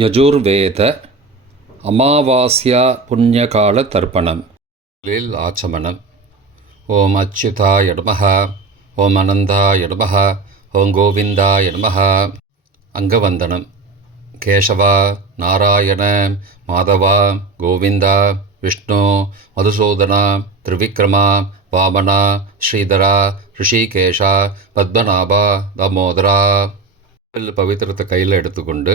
யஜுர்வேத அமாவாஸ்யா புண்ணியகால தர்ப்பணம். லில் ஆச்சமனம். ஓம் அச்சுதா நமः ஓம் அனந்தா நமः ஓம் கோவிந்தா நமः அங்கவந்தனம். கேசவா நாராயண மாதவா கோவிந்தா விஷ்ணு மதுசூதனா திரிவிக்ரமா வாமனா ஸ்ரீதரா ரிஷிகேஷா பத்மநாபா தாமோதரா. பவித்திரத்தை கையில் எடுத்துக்கொண்டு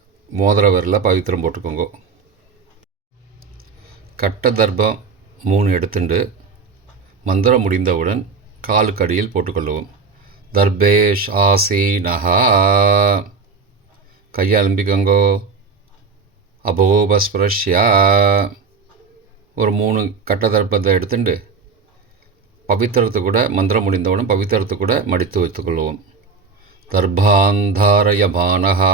மோதிர விரலில் பவித்திரம் போட்டுக்கோங்க. கட்ட தர்ப்பம் மூணு எடுத்துண்டு மந்திரம் முடிந்தவுடன் காலுக்கு அடியில் போட்டுக்கொள்ளவும். தர்பேஷ் ஆசீனஹா. கையை அலம்பிக்கோங்கோ. அபோபஸ்பிரஷ்யா. ஒரு மூணு கட்ட தர்ப்பத்தை எடுத்துண்டு பவித்திரத்தை கூட மந்திரம் முடிந்தவுடன் பவித்திரத்தை கூட மடித்து வைத்துக்கொள்வோம் தர்பாந்தாரயமானஹா.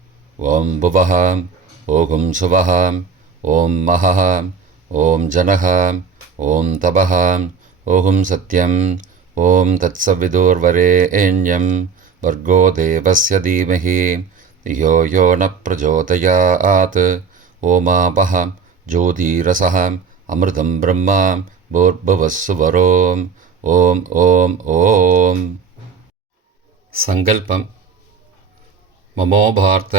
ॐ भुवः ॐ सुवः ॐ महः ॐ जनः ॐ तपः ॐ सत्यम् ॐ तत्सविदुर्वरेण्यं वर्गो देवस्य धीमहि धियो यो न प्रचोदयात्। ओमापः ज्योतिरसः अमृतं ब्रह्मा भूर्भुवस्सुवरोम् ॐ ॐ ॐ सङ्कल्पम् ममोभार्त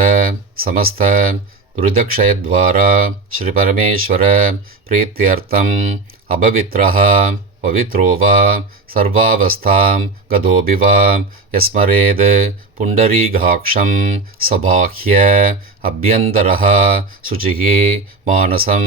समस्त दुरिदक्षयद्वारा श्रीपरमेश्वर प्रीत्यर्थम् अपवित्रः पवित्रो वा सर्वावस्थां गतोऽपि वा यस्मरेद् पुण्डरीकाक्षं सबाह्य अभ्यन्तरः शुचिः मानसं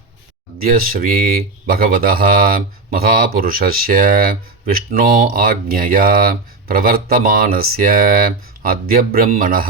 अद्य श्री भगवतः महापुरुषस्य विष्णो आज्ञया प्रवर्तमानस्य अद्य ब्रह्मणः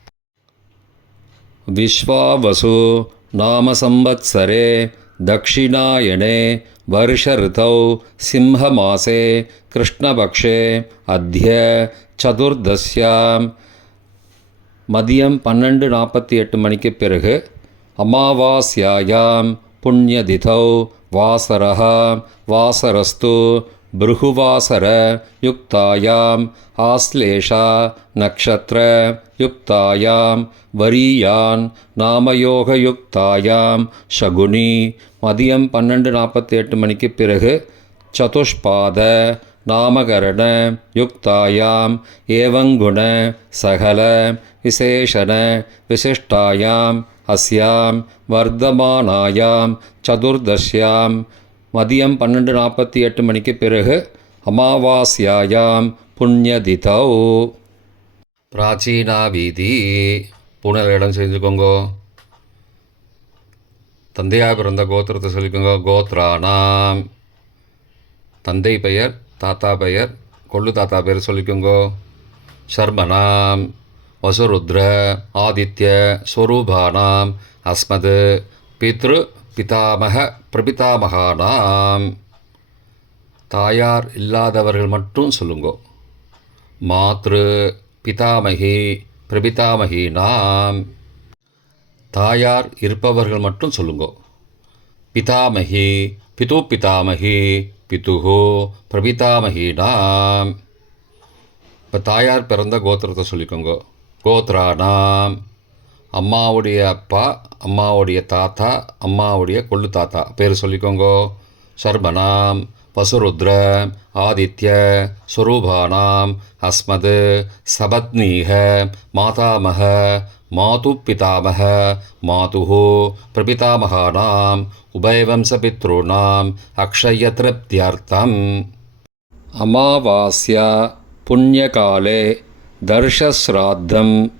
विश्वावसु नामसंवत्सरे दक्षिणायणे वर्षऋतौ सिंहमासे कृष्णपक्षे अद्य சதுர்தஸ்யாம் மதியம் பன்னெண்டு நாற்பத்தி எட்டு மணிக்கு பிறகு அமாவாஸ்யாயாம் புண்ணியதிதௌ வாசரः வாசரஸ்து பிருகுவாசர யுக்தாயாம் ஆஸ்லேஷா நக்ஷத்திர யுக்தாயாம் வரியான் நாமயோக யுக்தாயாம் ஷகுனி மதியம் பன்னெண்டு நாற்பத்தி எட்டு மணிக்கு பிறகு சதுஷ்பாத நாமகரண யுக்தாயாம் ஏவங்குண சகல விசேஷண விசிஷ்டாயாம் அஸ்யாம் வர்தமானாயாம் சதுர்தஷ்யாம் மதியம் பன்னெண்டு நாற்பத்தி எட்டு மணிக்கு பிறகு அமாவாஸ்யாயாம் புண்ணியதிதோ. பிராச்சீனா வீதி புனல் இடம் செஞ்சுக்கோங்கோ. தந்தையாக பிறந்த கோத்திரத்தை சொல்லிக்கோங்க. கோத்ரானாம். தந்தை பெயர் தாத்தா பெயர் கொள்ளு தாத்தா பெயர் சொல்லிக்கோங்க. சர்மனாம். வசுருத்ர ஆதித்ய ஸ்வரூபானாம் அஸ்மது பித்ரு பிதாமக பிரபிதாமகானாம். தாயார் இல்லாதவர்கள் மட்டும் சொல்லுங்கோ. மாத்ரு பிதாமகி பிரபிதாமகினாம். தாயார் இருப்பவர்கள் மட்டும் சொல்லுங்கோ. பிதாமகி பிது பிதாமகி பிதுஹோ பிரபிதாமகினாம். இப்போ தாயார் பிறந்த கோத்திரத்தை சொல்லிக்கோங்க. கோத்ரானாம். அம்மாவுடைய அப்பா அம்மாவுடைய தாத்தா அம்மாவுடைய கொள்ளு தாத்தா. பேர் சொல்லிக்கோங்கோ. சர்பனாம் பசுருத்ர ஆதித்ய ஸ்வரூபானாம் அஸ்மது சபத்னீக மாதாமக மாது பிதாமக மாதுः பிரபிதாமகானாம் உபயவம்சபித்ருணாம் அக்ஷய திருப்தியர்த்தம். அமாவாஸ்யா புண்ணியகாலே தர்ஷஸ்ராத்தம்.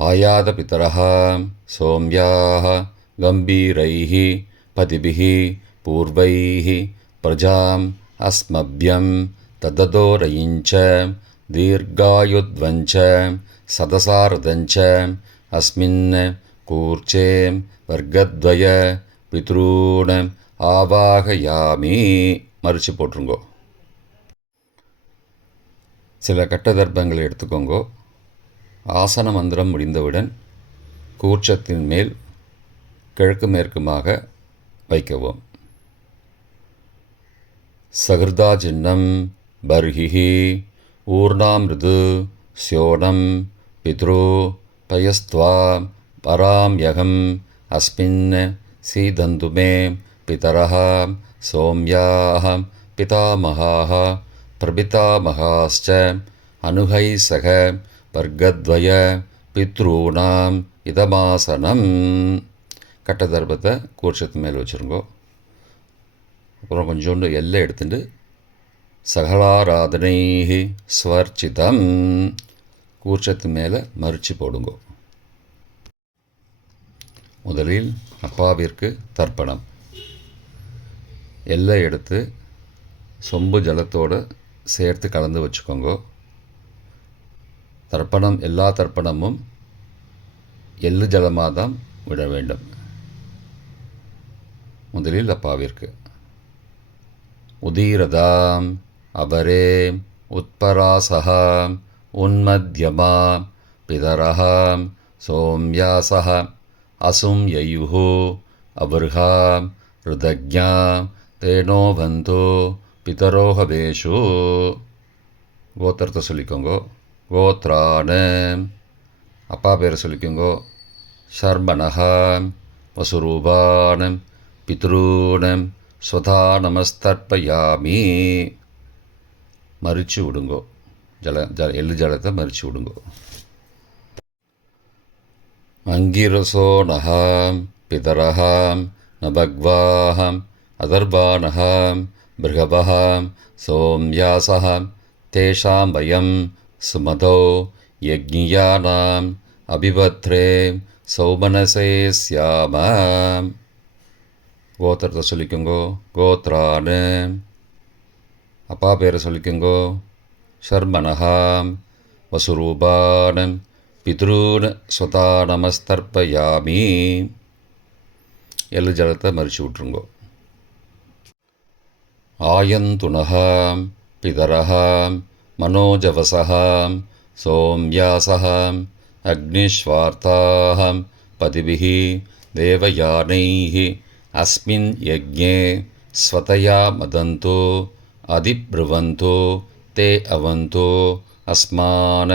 ஆயாத பித்தரः சோம்யாः गम्भीरैः पतिभिः पूर्वैः प्रजाम् अस्मभ्यं तददोरयिञ्च दीर्घायुध्वञ्च सदसारदञ्च अस्मिन् कूर्चे वर्गद्वय பித்ரூண ஆவாகயாமி மறித்து போட்டுருங்கோ சில கட்ட தர்ப்பங்களை எடுத்துக்கோங்கோ ஆசன மந்திரம் முடிந்தவுடன் கூர்ச்சத்தின் மேல் கிழக்கு மேற்குமாக வைக்கவும். சகிருதா சின்னம் பர்ஹிஹி ஊர்ணாமிருது ஸ்யோனம் பித்ரு பயஸ்துவா பராம்யகம் அஸ்மின் சீதந்து மே பிதரः சோம்யாः பிதாமகாः பிரபிதாமகாश्च அனுகை சக வர்க்கத்வய பித்ரூணாம் இதமாசனம். கட்ட தர்பத்தை கூர்ச்சத்து மேல் வச்சுருங்கோ. அப்புறம் கொஞ்சோண்டு எல்லை எடுத்துட்டு சகலாராதனை ஸ்வர்ச்சிதம். கூர்ச்சத்து மேலே மறித்து போடுங்கோ. முதலில் அப்பாவிற்கு தர்ப்பணம். எல்லை எடுத்து சொம்பு ஜலத்தோடு சேர்த்து கலந்து வச்சுக்கோங்க. தர்ப்பணம் எல்லா தர்ப்பணமும் எள்ளு ஜலமாக தான் விட வேண்டும். முதலில் அப்பாவிற்கு. உதீரதாம் அபரே உத்பராசகா உன்மத்தியமா பிதரஹாம் சோம்யாசः அசும் யயுஹு அபர்ஹாம் ருதஜ்ஞாம் தேனோவந்தோ பிதரோகவேஷு கோத்திரத்தை சொல்லிக்கோங்கோ. கோத்ரான. அப்பா பேரை சொல்லிக்கோங்கோ. ஷர்மனஹா வசுரூபானம் பித்ரூனம் ஸ்வதா நமஸ்தர்ப்பயாமி மறிச்சு விடுங்கோ. ஜல ஜல எள்ளு ஜலத்தை மறிச்சு விடுங்கோ. அங்கிரசோ நகாம் பிதரஹாம் நபக்வாஹாம் அதர்பானஹாம் பிருகபஹாம் சோம்யாசஹாம் தேஷாம் பயம் சுமதோ யஜ்ஞியானாம் அபிபத்ரே சௌமனசே சியாம கோத்திரத்தை சொல்லிக்கோங்கோ கோத்ரானு அப்பா பேரை சொல்லிக்கோங்கோ ஷர்மனஹாம் வசுரூபானம் பித்ரூன் ஸ்வதா நமஸ்தர்ப்பயாமி எள்ளு ஜலத்தை மறிச்சு விட்ருங்கோ ஆயந்துணः பிதரः मनोजवसः सोम्यासः अग्निश्वार्ताः पतिभिः देवयानैः अस्मिन् यज्ञे स्वतया मदन्तो அதிப்ருவந்தோ தே அவந்தோ அஸ்மான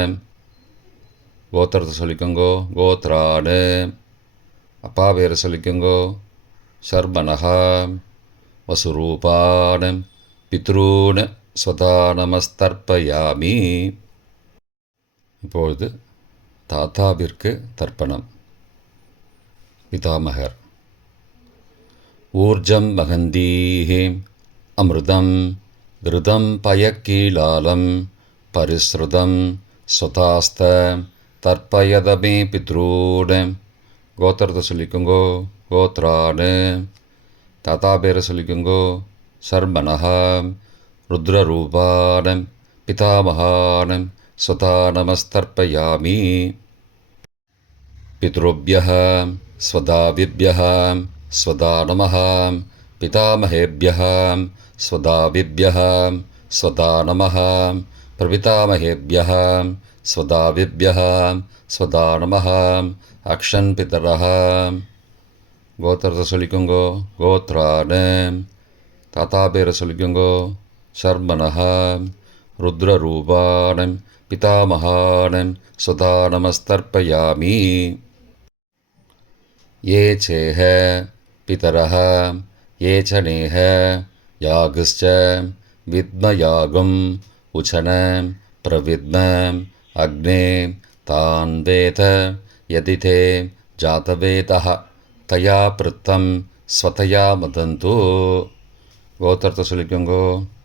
கோத்திரத்தை சொல்லிக்கோங்கோ கோத்ராடு அப்பா பேரை சொல்லிக்கோங்கோ சர்மனகா வசுரூபான் பித்ரூன் சதா நமஸ்தர்ப்பயாமி இப்பொழுது தாத்தாவிற்கு தர்ப்பணம். பிதாமகர் ஊர்ஜம் மகந்தீஹி அமிர்தம் கிருதம் பயக்கீலாலம் பரிஸ்ருதம் சுதாஸ்த தற்பயதமே பித்ரூடு. கோத்திரத்தை சொல்லிக்கோங்கோ கோத்ரானு. தாத்தா பேரை சொல்லிக்கோங்கோ சர்மனஹா. ருத்ரரூபானம் பிதாமகானம் ஸ்வதா நமஸ்தர்ப்பயாமி पितृभ्यः स्वदाविभ्यः स्वदा नमः पितामहेभ्यः स्वदाविभ्यः स्वदा नमः प्रपितामहेभ्यः स्वदाविभ्यः स्वदा नमः अक्षन् पितरः கோத்திரத்தை சொல்லிக்கோங்கோ கோத்ரான தாத்தா பேரை சொல்லிக்கோங்கோ शर्मणः रुद्ररूपाणं पितामहानं सदा नमस्तर्पयामि ये चेह पितरः, ये च नेह, यागश्च विद्मयागम् उचन प्रविद्म, अग्ने, तान् वेत यदि ते जातवेतः, तया पृत्तं, स्वतया मदन्तु। गोतर्थ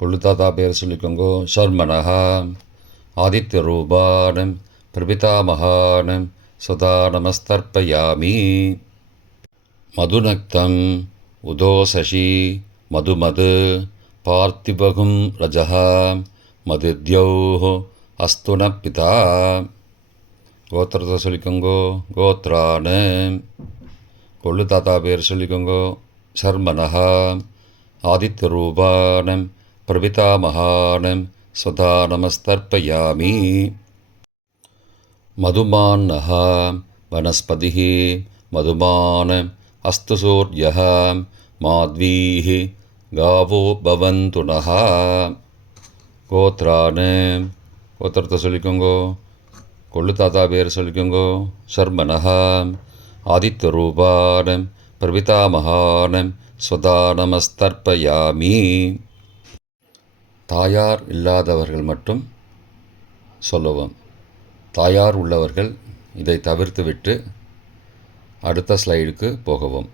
கொள்ளுதாத்தா பேர் சொல்லிக்கோங்க. ஷர்மனஹா ஆதித்ய ரூபானம் பிரபிதாமகானம் சதா நமஸ்தர்ப்பயாமி மதுநக்தம். உதோசசி மதுமது. பார்த்திபகும் ரஜः மதுத்யௌः அஸ்து ந பிதா கோத்திரத்தை சொல்லிக்கோங்கோ. கோத்ரானு. கொள்ளு தாத்தா பேர் சொல்லிக்கோங்கோ. சர்மனஹா. ஆதித்ய ரூபானம் பிரபிதாமகானம் स्वधा नमस्तर्पयामि मधुमान्नः वनस्पतिः मधुमान् अस्तु सूर्यः माध्वीः गावो भवन्तु नः கோத்ரான்னு கோத்திரத்தை சொல்லிக்கோங்கோ கொள்ளு தாத்தா பேர் சொல்லிக்கோங்கோ சர்மனஹா ஆதித்ய ரூபானம் பிரபிதாமகானம் ஸ்வதா நமஸ்தர்ப்பயாமி தாயார் இல்லாதவர்கள் மட்டும் சொல்லவும். தாயார் உள்ளவர்கள் இதை தவிர்த்துவிட்டு அடுத்த ஸ்லைடுக்கு போகவும்.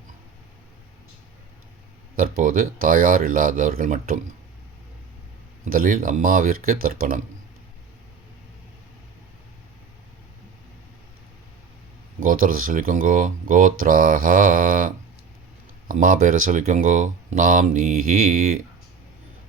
தற்போது தாயார் இல்லாதவர்கள் மட்டும். முதலில் அம்மாவிற்கு தர்ப்பணம். கோத்திரத்தை சொல்லிக்கோங்கோ கோத்ராகா அம்மா பேரை சொல்லிக்கோங்கோ நாம் நீஹி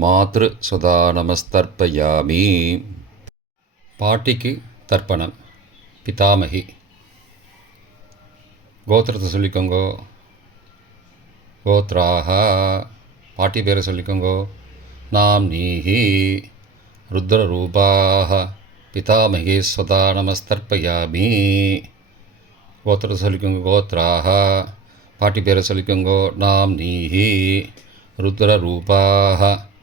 மாத்ரு சுதா நமஸ்தர்ப்பயாமி. பாட்டிக்கு தர்ப்பணம் பிதாமகி. கோத்திரத்தை சொல்லிக்கோங்கோ. கோத்ராக பாட்டி பேரை சொல்லிக்கோங்கோ. நாம் நீஹி ருத்ரரூபாக பிதாமகே ஸ்வதா நமஸ்தர்ப்பயாமி. கோத்திரத்தை சொல்லிக்கோங்க கோத்ராக பாட்டி பேரை சொல்லிக்கோங்கோ. நாம் நீஹி ருத்ரரூபாக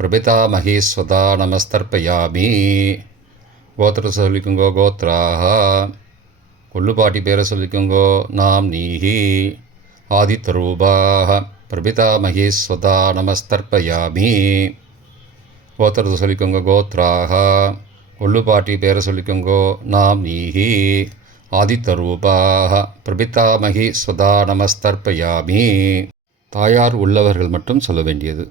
பிரபிதாமகேஸ்வதா நமஸ்தர்ப்பயாமி. கோத்திர சொல்லிக்குங்கோ கோத்ராக கொள்ளுபாட்டி பேரை சொல்லிக்குங்கோ நாம் நீஹி ஆதித்தரூபாக பிரபிதாமகேஸ்வதா நமஸ்தர்ப்பயாமி. கோத்திரத்தை சொல்லிக்கோங்க கோத்ராக கொள்ளுபாட்டி பேரை சொல்லிக்கோங்கோ நாம் நீஹி ஆதித்தரூபாக பிரபிதாமகி ஸ்வதா நமஸ்தர்ப்பயாமி. தாயார் உள்ளவர்கள் மட்டும் சொல்ல வேண்டியது.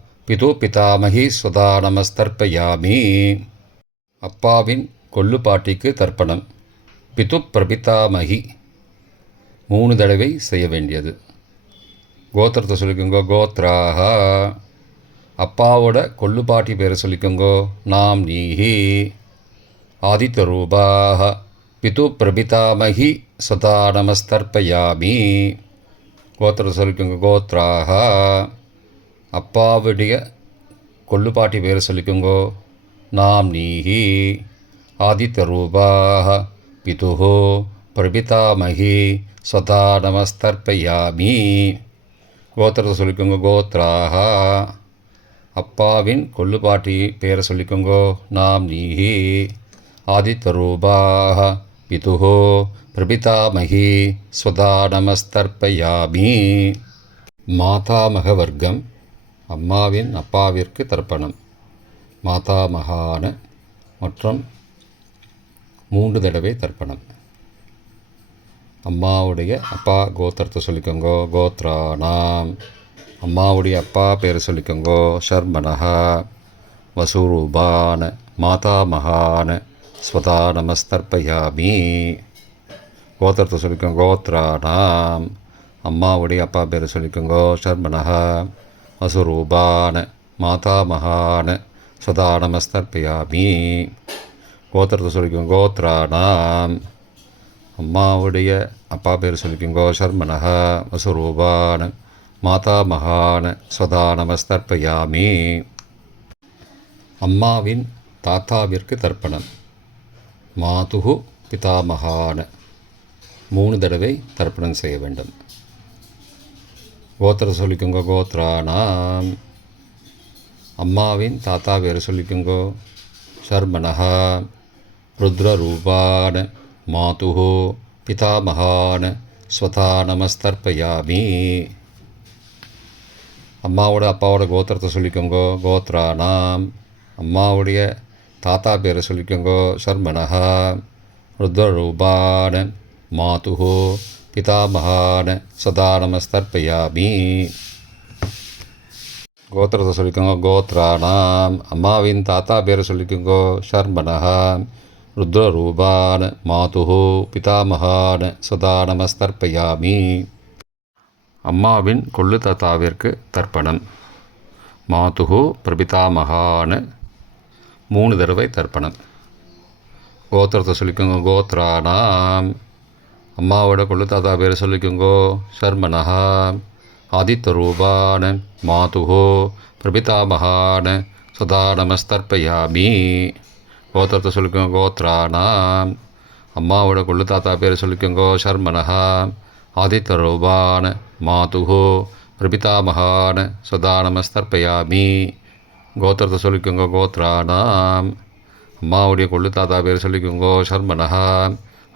பிது பிதாமகி ஸ்வதா நமஸ்தர்ப்பயாமி அப்பாவின் கொள்ளு பாட்டிக்கு தர்ப்பணம். பிது பிரபிதாமகி. மூணு தடவை செய்ய வேண்டியது. கோத்திரத்தை சொல்லிக்கோங்கோ கோத்ராக அப்பாவோட கொள்ளு பாட்டி பேரை சொல்லிக்கோங்கோ நாம் நீஹி ஆதித்த ரூபாக பிது பிரபிதாமகி சதா நமஸ்தர்ப்பயாமி கோத்திரத்தை சொல்லிக்கோங்க கோத்ராக அப்பாவுடைய கொள்ளுப்பாட்டி பேரை சொல்லிக்கோங்கோ. நாம் நீஹி ஆதித்தரூபாக பிதுஹோ பிரபிதாமகி சதா நமஸ்தர்ப்பயாமி. கோத்திரத்தை சொல்லிக்கோங்க கோத்ராக. அப்பாவின் கொள்ளுப்பாட்டி பேரை சொல்லிக்கோங்கோ. நாம் நீஹி ஆதித்தரூபாக பிதுஹோ பிரபிதாமகி ஸ்வதா நமஸ்தர்ப்பயாமி. மாதாமக வர்க்கம் அம்மாவின் அப்பாவிற்கு தர்ப்பணம். மாதாமகான மற்றும் மூன்று தடவை தர்ப்பணம். அம்மாவுடைய அப்பா கோத்திரத்தை சொல்லிக்கோங்கோ கோத்ரானாம். அம்மாவுடைய அப்பா பேர் சொல்லிக்கோங்கோ ஷர்மனஹா வசூரூபான. மாதாமகான ஸ்வதா நமஸ்தர்ப்பயாமி. கோத்திரத்தை சொல்லிக்கோங்க கோத்ரானாம். அம்மாவுடைய அப்பா பேர் சொல்லிக்கோங்கோ ஷர்மனஹா வசுரூபான மாதாமகான ஸ்வதா நமஸ்தர்ப்பயாமி. கோத்திரத்தை சொல்லிக்கும் கோத்ராணாம் அம்மாவுடைய அப்பா பேர் சொல்லிக்கோங்கோ ஷர்மனஹ வசுரூபான மாதாமகான ஸ்வதா நமஸ்தர்ப்பயாமி. அம்மாவின் தாத்தாவிற்கு தர்ப்பணம். மாதுகு பிதாமகான மூணு தடவை தர்ப்பணம் செய்ய வேண்டும். கோத்திர சொல்லிக்கோங்க கோத்ரானாம் அம்மாவின் தாத்தா பேர் சொல்லிக்கோங்கோ. ஷர்மனஹா ருத்ரரூபான மாதுஹோ பிதாமகான் ஸ்வதா நமஸ்தர்ப்பயாமி அம்மாவோட அப்பாவோட கோத்திரத்தை சொல்லிக்கோங்கோ கோத்ரானாம் அம்மாவுடைய தாத்தா பேரை சொல்லிக்கோங்கோ ஷர்மனஹா ருத்ரரூபான மாதுஹோ பிதாமகான சதா நமஸ்தர்ப்பயாமி கோத்திரத்தை சொல்லிக்கோங்க கோத்ராணாம் அம்மாவின் தாத்தா பேரை சொல்லிக்கோங்க ஷர்மனஹா ருத்ரரூபான் மாதுஹு பிதாமகான் சதா நமஸ்தர்ப்பயாமி அம்மாவின் கொள்ளு தாத்தாவிற்கு தர்ப்பணம். மாதுஹு பிரபிதாமகான் மூணு தடவை தர்ப்பணம். கோத்திரத்தை சொல்லிக்கோங்க கோத்ராணாம் அம்மாவோட கொள்ளு தாத்தா பேரை சொல்லிக்கோங்கோ. ஷர்மனஹா ஆதித்தரூபான் மாதுகோ பிரபிதாமகான சதா நமஸ்தர்ப்பயாமி கோத்திரத்தை சொல்லிக்கோங்க கோத்ரானாம். அம்மாவோட கொள்ளு தாத்தா பேரை சொல்லிக்கோங்கோ ஷர்மனஹா ஆதித்தரூபான் மாதுகோ பிரபிதாமகான சதா நமஸ்தர்ப்பயாமி கோத்திரத்தை சொல்லிக்கோங்க கோத்ரானாம். அம்மாவுடைய கொள்ளு தாத்தா பேர் சொல்லிக்கோங்கோ ஷர்மனஹா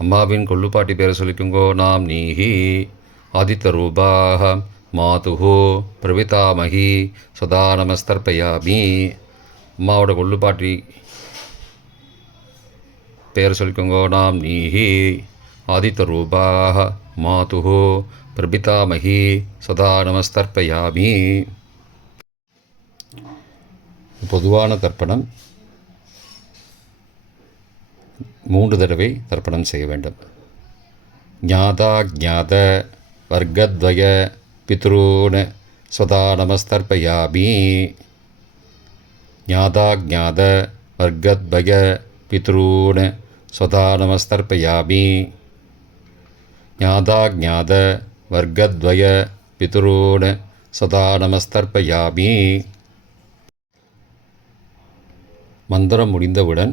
அம்மாவின் கொள்ளுப்பாட்டி பேரை சொல்லிக்கோங்கோ நாம் நீஹி ஆதித்த ஆதித்யரூபாக மாதுகு பிரபிதாமகி சுதா நமஸ்தர்ப்பயாமி அம்மாவோட கொள்ளுப்பாட்டி பேர் சொல்லிக்கோங்கோ நாம் நீஹி ஆதித்த ரூபாக மாதுஹோ பிரபிதாமகி சதா நமஸ்தர்பயாமி பொதுவான தர்ப்பணம் மூன்று தடவை தர்ப்பணம் செய்ய வேண்டும். ஞாதா ஜாத வர்க்கத்வய பித்ரூன் ஸ்வதா நமஸ்தர்ப்பயாமி. ஞாதா ஜாத வர்க்கத்வய பித்ரூன் ஸ்வதா நமஸ்தர்ப்பயாமி. ஞாதா ஜாத வர்க்கத்வய பித்ரூன் சதா நமஸ்தர்ப்பயாமி. மந்திரம் முடிந்தவுடன்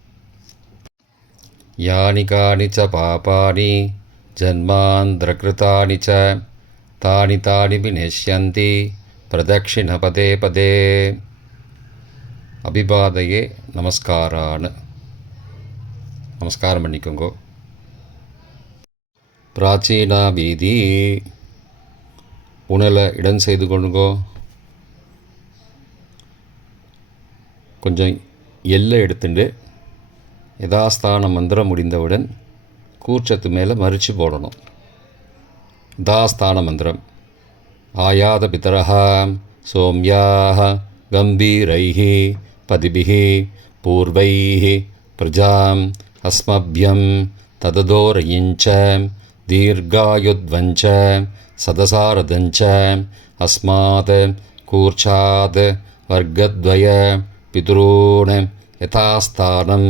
யானி காணி ச பாபானி ஜன்மாந்திரகிருத்தானி ச தானி தானி விநேஷ்யந்தி பிரதட்சிண பதே பதே அபிபாதையே நமஸ்காரான நமஸ்காரம் பண்ணிக்கோங்கோ பிராச்சீனா வீதி புனலை இடம் செய்து கொள்ளுங்கோ கொஞ்சம் எல்லை எடுத்துட்டு யதாஸ்தான மந்திரம் முடிந்தவுடன் கூற்றத்து மேலே மறித்து போடணும். தாஸ்தான மந்திரம். ஆயாத பிதரஹா சோம்யாக கம்பீரைஹி பதிபிஹி பூர்வைஹி பிரஜாம் அஸ்மபியம் தததோரயிஞ்ச தீர்காயுத்வஞ்ச சதசாரதஞ்ச அஸ்மாத் கூர்ச்சாத் வர்க்கத்வய பிதுரோண யதாஸ்தானம்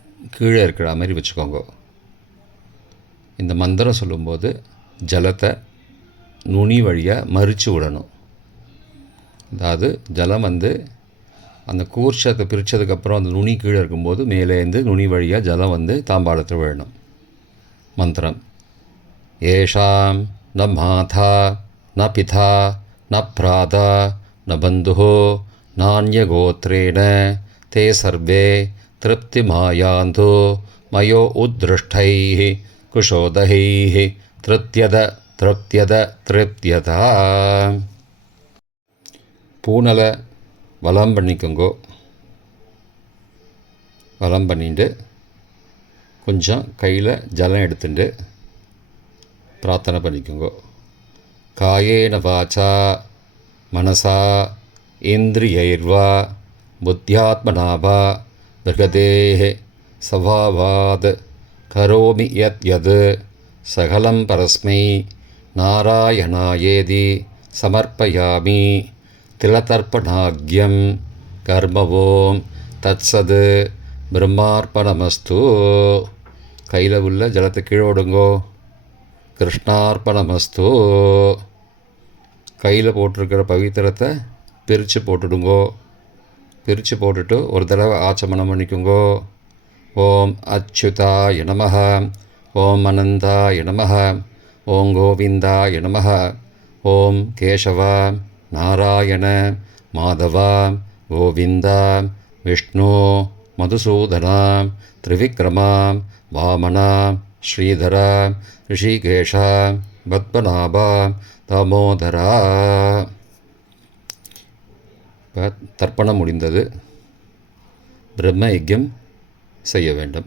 கீழே இருக்கிற மாதிரி வச்சுக்கோங்க. இந்த மந்திரம் சொல்லும்போது ஜலத்தை நுனி வழியாக மறித்து விடணும். அதாவது ஜலம் வந்து அந்த கூர்ச்சத்தை பிரித்ததுக்கப்புறம் அந்த நுனி கீழே இருக்கும்போது மேலேருந்து நுனி வழியாக ஜலம் வந்து தாம்பாளத்தில் விழணும். மந்திரம். ஏஷாம் ந மாதா ந பிதா ந பிராதா ந பந்து நானியகோத்திரேண தே சர்வே திருப்திமாயாந்து மயோ உத்ருஷ்டைः குஷோதைः திருப்தியத திருப்தியத திருப்தியதா பூனலை வலம் பண்ணிக்கோங்கோ வலம் பண்ணிட்டு கொஞ்சம் கையில் ஜலம் எடுத்துட்டு பிரார்த்தனை பண்ணிக்கோங்கோ. காயேன வாச்சா மனசா இந்திரியர்வா புத்தியாத்மனாவா பிருகதேः சவாவாத் கரோமி யத் யத் சகலம் பரஸ்மை நாராயணாயேதி சமர்ப்பயாமி திலதர்ப்பணாக்கியம் கர்மவோம் தத்சது பிரம்மார்ப்பணமஸ்து கையில் உள்ள ஜலத்தை கீழே விடுங்கோ கிருஷ்ணார்ப்பணமஸ்து கையில் போட்டிருக்கிற பவித்திரத்தை பிரித்து போட்டுடுங்கோ பிரித்து போட்டுட்டு ஒரு தடவை ஆச்சமனம் பண்ணிக்கோங்கோ. ஓம் அச்சுதா நமः ஓம் அனந்தா நமः ஓம் கோவிந்தா நமः ஓம் கேசவா. நாராயண. மாதவா. கோவிந்தா. விஷ்ணு. மதுசூதனா. திரிவிக்ரமா. வாமனா. ஸ்ரீதரா. ரிஷிகேஷா. பத்மநாபா. தாமோதரா. இப்போ தர்ப்பணம் முடிந்தது. பிரம்ம யஜ்யம் செய்ய வேண்டும்.